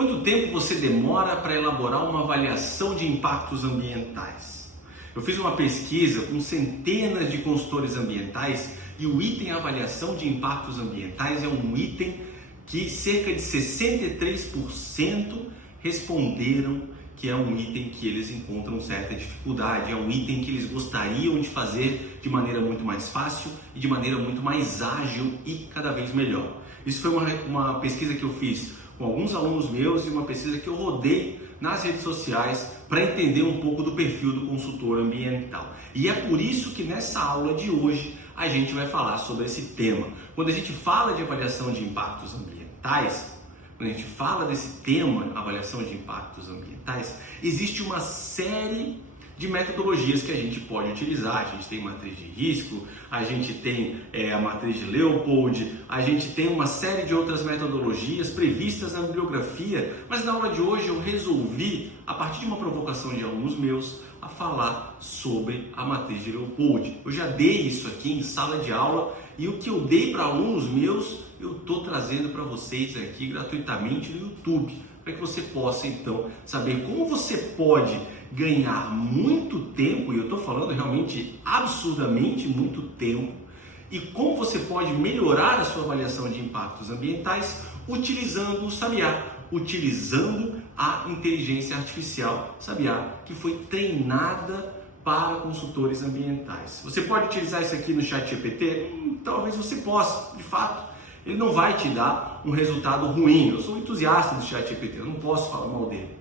Quanto tempo você demora para elaborar uma avaliação de impactos ambientais? Eu fiz uma pesquisa com centenas de consultores ambientais e o item avaliação de impactos ambientais é um item que cerca de 63% responderam que é um item que eles encontram certa dificuldade, é um item que eles gostariam de fazer de maneira muito mais fácil e de maneira muito mais ágil e cada vez melhor. Isso foi uma pesquisa que eu fiz com alguns alunos meus e uma pesquisa que eu rodei nas redes sociais para entender um pouco do perfil do consultor ambiental. E é por isso que nessa aula de hoje a gente vai falar sobre esse tema. Quando a gente fala de avaliação de impactos ambientais, quando a gente fala desse tema, avaliação de impactos ambientais, existe uma série de metodologias que a gente pode utilizar. A gente tem matriz de risco, a gente tem a matriz de Leopold, a gente tem uma série de outras metodologias previstas na bibliografia, mas na aula de hoje eu resolvi, a partir de uma provocação de alunos meus, a falar sobre a matriz de Leopold. Eu já dei isso aqui em sala de aula e o que eu dei para alunos meus, eu estou trazendo para vocês aqui gratuitamente no YouTube, para que você possa então saber como você pode ganhar muito tempo, e eu estou falando realmente absurdamente muito tempo, e como você pode melhorar a sua avaliação de impactos ambientais utilizando o Sabiá, utilizando a inteligência artificial Sabiá, que foi treinada para consultores ambientais. Você pode utilizar isso aqui no ChatGPT? Talvez você possa, de fato. Ele não vai te dar um resultado ruim. Eu sou um entusiasta do ChatGPT, eu não posso falar mal dele.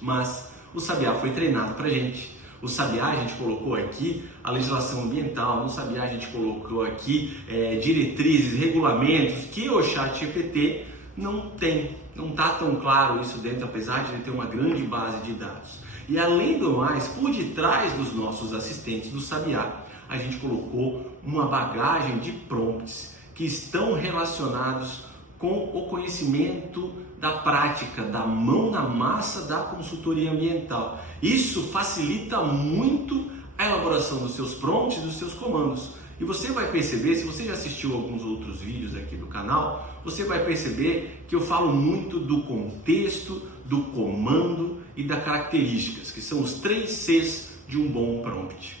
Mas o Sabiá foi treinado para a gente. O Sabiá a gente colocou aqui a legislação ambiental, no Sabiá a gente colocou aqui diretrizes, regulamentos que o ChatGPT não tem. Não está tão claro isso dentro, apesar de ele ter uma grande base de dados. E além do mais, por detrás dos nossos assistentes do Sabiá, a gente colocou uma bagagem de prompts que estão relacionados com o conhecimento da prática, da mão na massa da consultoria ambiental. Isso facilita muito a elaboração dos seus prompts, dos seus comandos. E você vai perceber, se você já assistiu alguns outros vídeos aqui do canal, você vai perceber que eu falo muito do contexto, do comando e das características, que são os 3 Cs de um bom prompt.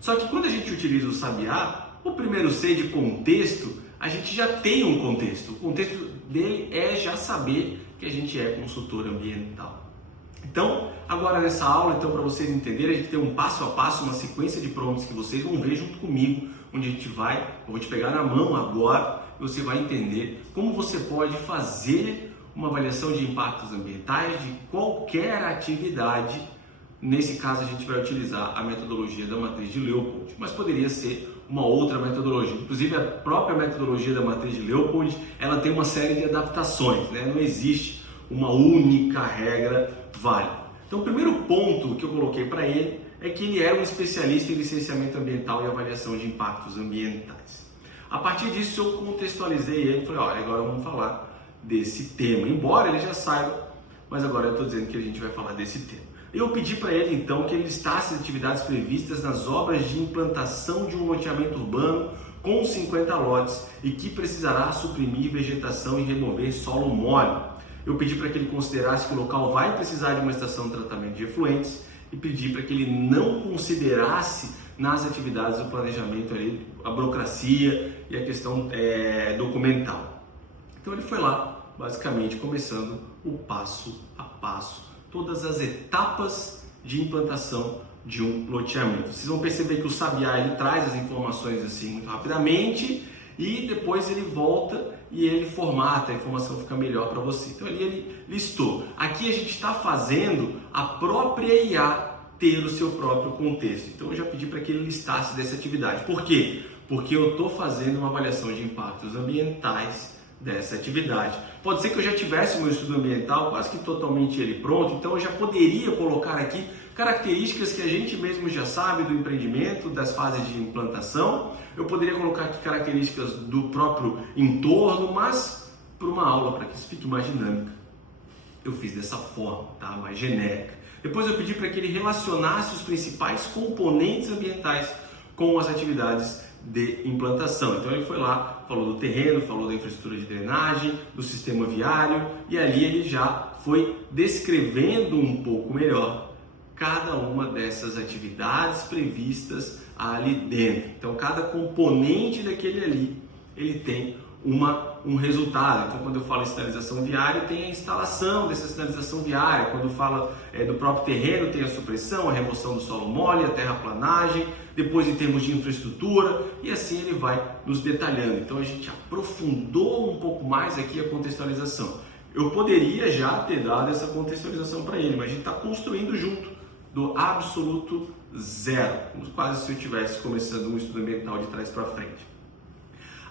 Só que quando a gente utiliza o Sabiá, o primeiro C de contexto, a gente já tem um contexto. O contexto dele é já saber que a gente é consultor ambiental. Então, agora nessa aula, para vocês entenderem, a gente tem um passo a passo, uma sequência de prompts que vocês vão ver junto comigo, onde eu vou te pegar na mão agora e você vai entender como você pode fazer uma avaliação de impactos ambientais de qualquer atividade. Nesse caso, a gente vai utilizar a metodologia da matriz de Leopold, mas poderia ser uma outra metodologia. Inclusive, a própria metodologia da matriz de Leopold, ela tem uma série de adaptações, né? Não existe uma única regra válida. Então, o primeiro ponto que eu coloquei para ele é que ele é um especialista em licenciamento ambiental e avaliação de impactos ambientais. A partir disso, eu contextualizei ele e falei, olha, agora vamos falar desse tema. Embora ele já saiba, mas agora eu estou dizendo que a gente vai falar desse tema. Eu pedi para ele, então, que ele listasse as atividades previstas nas obras de implantação de um loteamento urbano com 50 lotes e que precisará suprimir vegetação e remover solo mole. Eu pedi para que ele considerasse que o local vai precisar de uma estação de tratamento de efluentes e pedi para que ele não considerasse nas atividades do planejamento ali, a burocracia e a questão documental. Então ele foi lá, basicamente, começando o passo a passo, todas as etapas de implantação de um loteamento. Vocês vão perceber que o Sabiá ele traz as informações assim muito rapidamente e depois ele volta e ele formata, a informação fica melhor para você. Então ali ele listou. Aqui a gente está fazendo a própria IA ter o seu próprio contexto. Então eu já pedi para que ele listasse dessa atividade. Por quê? Porque eu estou fazendo uma avaliação de impactos ambientais dessa atividade. Pode ser que eu já tivesse meu estudo ambiental quase que totalmente ele pronto, então eu já poderia colocar aqui características que a gente mesmo já sabe do empreendimento, das fases de implantação. Eu poderia colocar aqui características do próprio entorno, mas para uma aula, para que isso fique mais dinâmica, eu fiz dessa forma, tá? Mais genérica. Depois eu pedi para que ele relacionasse os principais componentes ambientais com as atividades de implantação. Então ele foi lá, falou do terreno, falou da infraestrutura de drenagem, do sistema viário, e ali ele já foi descrevendo um pouco melhor cada uma dessas atividades previstas ali dentro. Então, cada componente daquele ali, ele tem um resultado. Então, quando eu falo em sinalização viária, tem a instalação dessa sinalização viária. Quando fala do próprio terreno, tem a supressão, a remoção do solo mole, a terraplanagem, depois em termos de infraestrutura, e assim ele vai nos detalhando. Então, a gente aprofundou um pouco mais aqui a contextualização. Eu poderia já ter dado essa contextualização para ele, mas a gente está construindo junto, do absoluto zero, como quase se eu estivesse começando um estudo ambiental de trás para frente.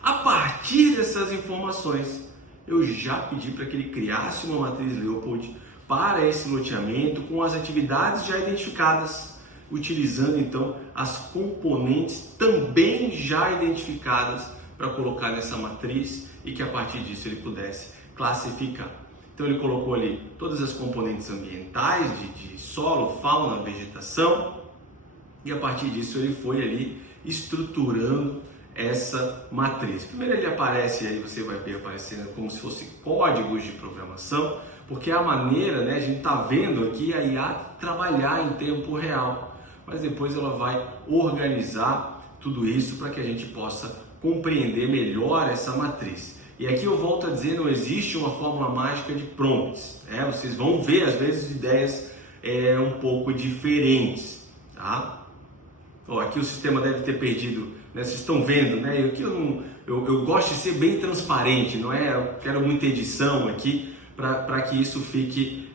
A partir dessas informações, eu já pedi para que ele criasse uma matriz Leopold para esse loteamento com as atividades já identificadas, utilizando então as componentes também já identificadas para colocar nessa matriz e que a partir disso ele pudesse classificar. Então ele colocou ali todas as componentes ambientais de solo, fauna, vegetação, e a partir disso ele foi ali estruturando essa matriz. Primeiro ele aparece aí, você vai ver aparecendo como se fosse códigos de programação, porque é a maneira, né, a gente está vendo aqui a IA trabalhar em tempo real, mas depois ela vai organizar tudo isso para que a gente possa compreender melhor essa matriz. E aqui eu volto a dizer, não existe uma fórmula mágica de prompts, né? Vocês vão ver às vezes ideias um pouco diferentes, tá? Ó, aqui o sistema deve ter perdido, né? Vocês estão vendo, né? Aqui eu gosto de ser bem transparente, não é? Eu quero muita edição aqui para que isso fique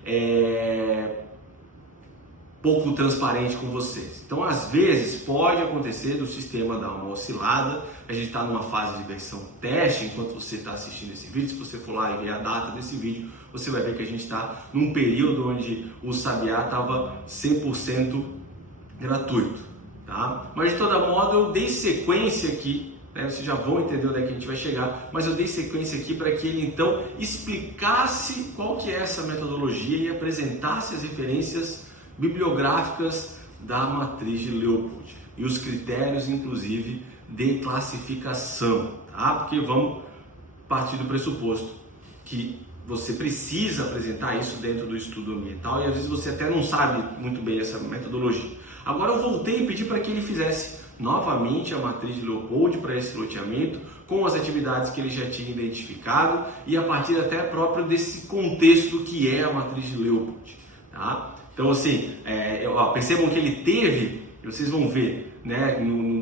pouco transparente com vocês. Então, às vezes, pode acontecer do sistema dar uma oscilada. A gente está numa fase de versão teste enquanto você está assistindo esse vídeo. Se você for lá e ver a data desse vídeo, você vai ver que a gente está num período onde o Sabiá estava 100% gratuito, tá? Mas, de todo modo, eu dei sequência aqui, né? Vocês já vão entender onde é que a gente vai chegar, mas eu dei sequência aqui para que ele, então, explicasse qual que é essa metodologia e apresentasse as referências bibliográficas da matriz de Leopold e os critérios, inclusive, de classificação, tá? Porque vamos partir do pressuposto que você precisa apresentar isso dentro do estudo ambiental e às vezes você até não sabe muito bem essa metodologia. Agora eu voltei e pedi para que ele fizesse novamente a matriz de Leopold para esse loteamento com as atividades que ele já tinha identificado e a partir até próprio desse contexto que é a matriz de Leopold, tá? Então, assim, percebam que ele teve, vocês vão ver, né,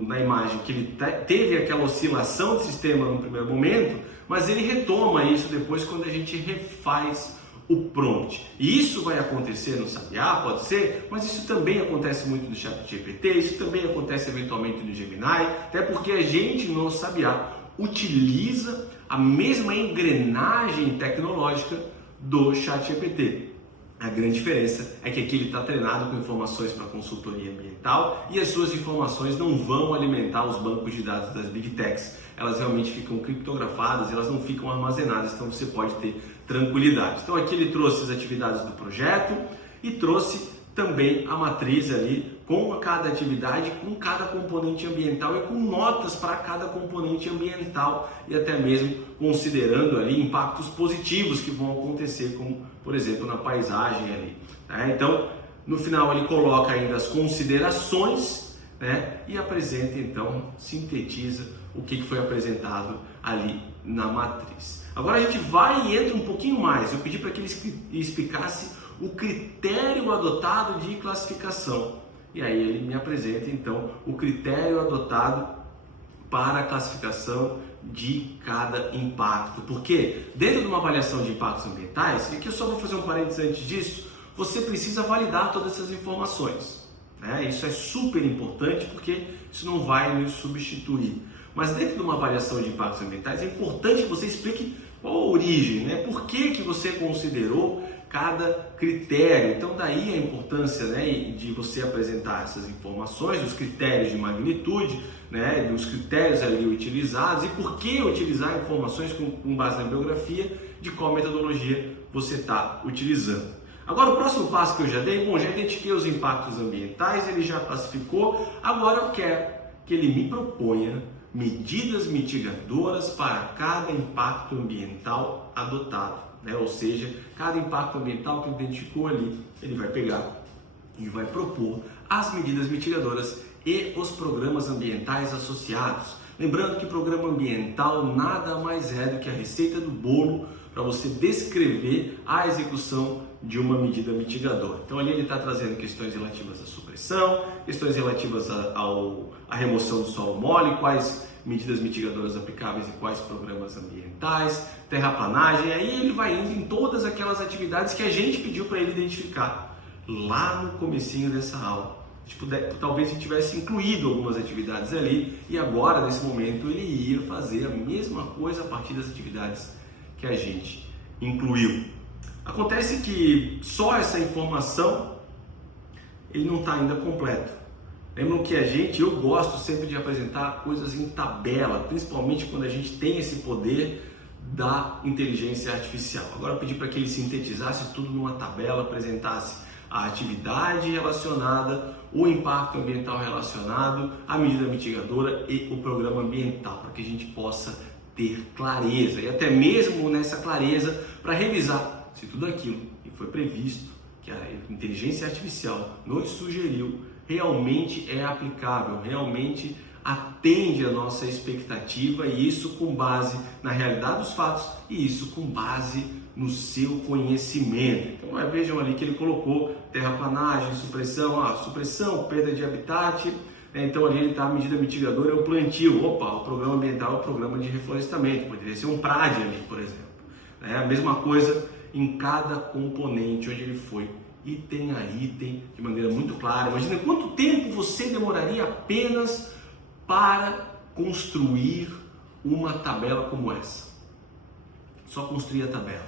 na imagem, que ele teve aquela oscilação do sistema no primeiro momento, mas ele retoma isso depois quando a gente refaz o prompt. E isso vai acontecer no Sabiá, pode ser, mas isso também acontece muito no ChatGPT, isso também acontece eventualmente no Gemini, até porque a gente no Sabiá utiliza a mesma engrenagem tecnológica do ChatGPT. A grande diferença é que aqui ele está treinado com informações para consultoria ambiental e as suas informações não vão alimentar os bancos de dados das Big Techs. Elas realmente ficam criptografadas, elas não ficam armazenadas, então você pode ter tranquilidade. Então aqui ele trouxe as atividades do projeto e trouxe também a matriz ali com cada atividade, com cada componente ambiental e com notas para cada componente ambiental e até mesmo considerando ali impactos positivos que vão acontecer, como por exemplo na paisagem ali, né? Então no final ele coloca ainda as considerações, né? E apresenta então, sintetiza o que foi apresentado ali na matriz. Agora a gente vai e entra um pouquinho mais. Eu pedi para que ele explicasse o critério adotado de classificação. E aí ele me apresenta então o critério adotado para a classificação de cada impacto. Porque dentro de uma avaliação de impactos ambientais, e aqui eu só vou fazer um parênteses antes disso, você precisa validar todas essas informações, né? Isso é super importante porque isso não vai nos substituir. Mas dentro de uma avaliação de impactos ambientais é importante que você explique qual a origem, né? Por que você considerou cada critério. Então daí a importância, né, de você apresentar essas informações, os critérios de magnitude, né, dos critérios ali utilizados e por que utilizar informações com base na bibliografia, de qual metodologia você está utilizando. Agora o próximo passo que eu já dei, já identifiquei os impactos ambientais, ele já classificou, agora eu quero que ele me proponha medidas mitigadoras para cada impacto ambiental adotado, né? Ou seja, cada impacto ambiental que ele identificou ali, ele vai pegar e vai propor as medidas mitigadoras e os programas ambientais associados. Lembrando que programa ambiental nada mais é do que a receita do bolo para você descrever a execução de uma medida mitigadora. Então ali ele está trazendo questões relativas à supressão, questões relativas à remoção do solo mole, quais medidas mitigadoras aplicáveis e quais programas ambientais, terraplanagem, aí ele vai indo em todas aquelas atividades que a gente pediu para ele identificar lá no comecinho dessa aula. Talvez ele tivesse incluído algumas atividades ali e agora, nesse momento, ele ia fazer a mesma coisa a partir das atividades que a gente incluiu. Acontece que só essa informação ele não está ainda completo. Lembram que eu gosto sempre de apresentar coisas em tabela, principalmente quando a gente tem esse poder da inteligência artificial. Agora eu pedi para que ele sintetizasse tudo numa tabela, apresentasse a atividade relacionada, o impacto ambiental relacionado, a medida mitigadora e o programa ambiental, para que a gente possa ter clareza e até mesmo nessa clareza para revisar se tudo aquilo que foi previsto, que a inteligência artificial nos sugeriu, realmente é aplicável, realmente atende a nossa expectativa, e isso com base na realidade dos fatos e isso com base no seu conhecimento. Então vejam ali que ele colocou terraplanagem, supressão, perda de habitat. Então ali ele está, a medida mitigadora é o plantio. O programa ambiental é o programa de reflorestamento, poderia ser um PRAD ali, por exemplo. A mesma coisa em cada componente onde ele foi item a item, de maneira muito clara. Imagina quanto tempo você demoraria apenas para construir uma tabela como essa. Só construir a tabela.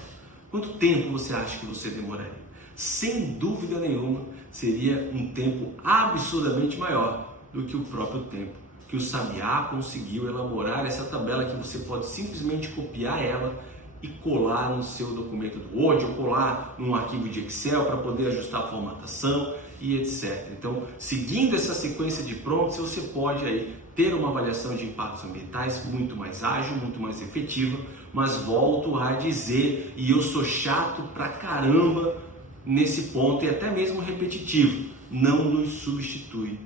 Quanto tempo você acha que você demoraria? Sem dúvida nenhuma, seria um tempo absurdamente maior do que o próprio tempo que o Sabiá conseguiu elaborar essa tabela, que você pode simplesmente copiar ela e colar no seu documento do Word ou colar num arquivo de Excel para poder ajustar a formatação e etc. Então, seguindo essa sequência de prompts, você pode aí ter uma avaliação de impactos ambientais muito mais ágil, muito mais efetiva, mas volto a dizer, e eu sou chato pra caramba nesse ponto e até mesmo repetitivo, não nos substitui.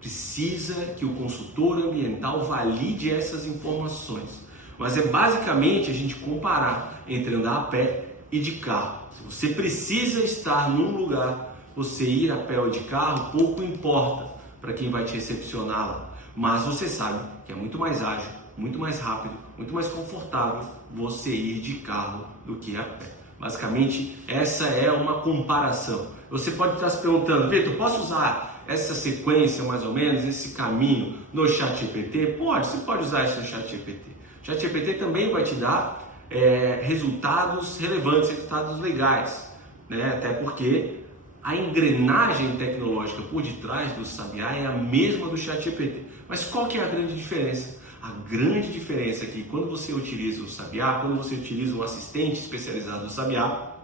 Precisa que o consultor ambiental valide essas informações. Mas é basicamente a gente comparar entre andar a pé e de carro. Se você precisa estar num lugar, você ir a pé ou de carro, pouco importa para quem vai te recepcionar lá. Mas você sabe que é muito mais ágil, muito mais rápido, muito mais confortável você ir de carro do que a pé. Basicamente, essa é uma comparação. Você pode estar se perguntando, Vitor, posso usar essa sequência mais ou menos, esse caminho no ChatGPT? Você pode usar isso no ChatGPT. O ChatGPT também vai te dar resultados relevantes, resultados legais, né? Até porque a engrenagem tecnológica por detrás do Sabiá é a mesma do ChatGPT. Mas qual que é a grande diferença? A grande diferença é que quando você utiliza o Sabiá, quando você utiliza um assistente especializado do Sabiá,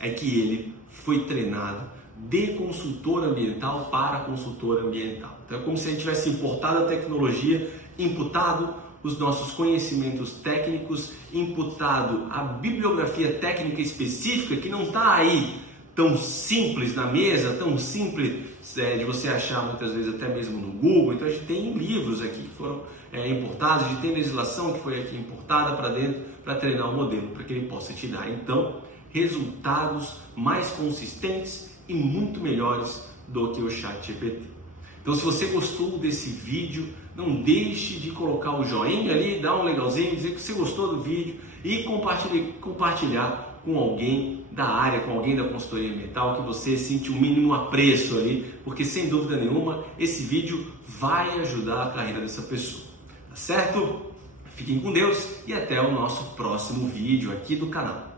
é que ele foi treinado de consultor ambiental para consultor ambiental. Então é como se a gente tivesse importado a tecnologia, imputado os nossos conhecimentos técnicos, imputado a bibliografia técnica específica que não está aí tão simples na mesa, tão simples de você achar muitas vezes até mesmo no Google. Então a gente tem livros aqui que foram importados, a gente tem legislação que foi aqui importada para dentro para treinar o modelo, para que ele possa te dar então resultados mais consistentes e muito melhores do que o ChatGPT. Então, se você gostou desse vídeo, não deixe de colocar o joinha ali, dar um legalzinho, dizer que você gostou do vídeo e compartilhar com alguém da área, com alguém da consultoria ambiental, que você sente o mínimo apreço ali, porque sem dúvida nenhuma esse vídeo vai ajudar a carreira dessa pessoa. Tá certo? Fiquem com Deus e até o nosso próximo vídeo aqui do canal.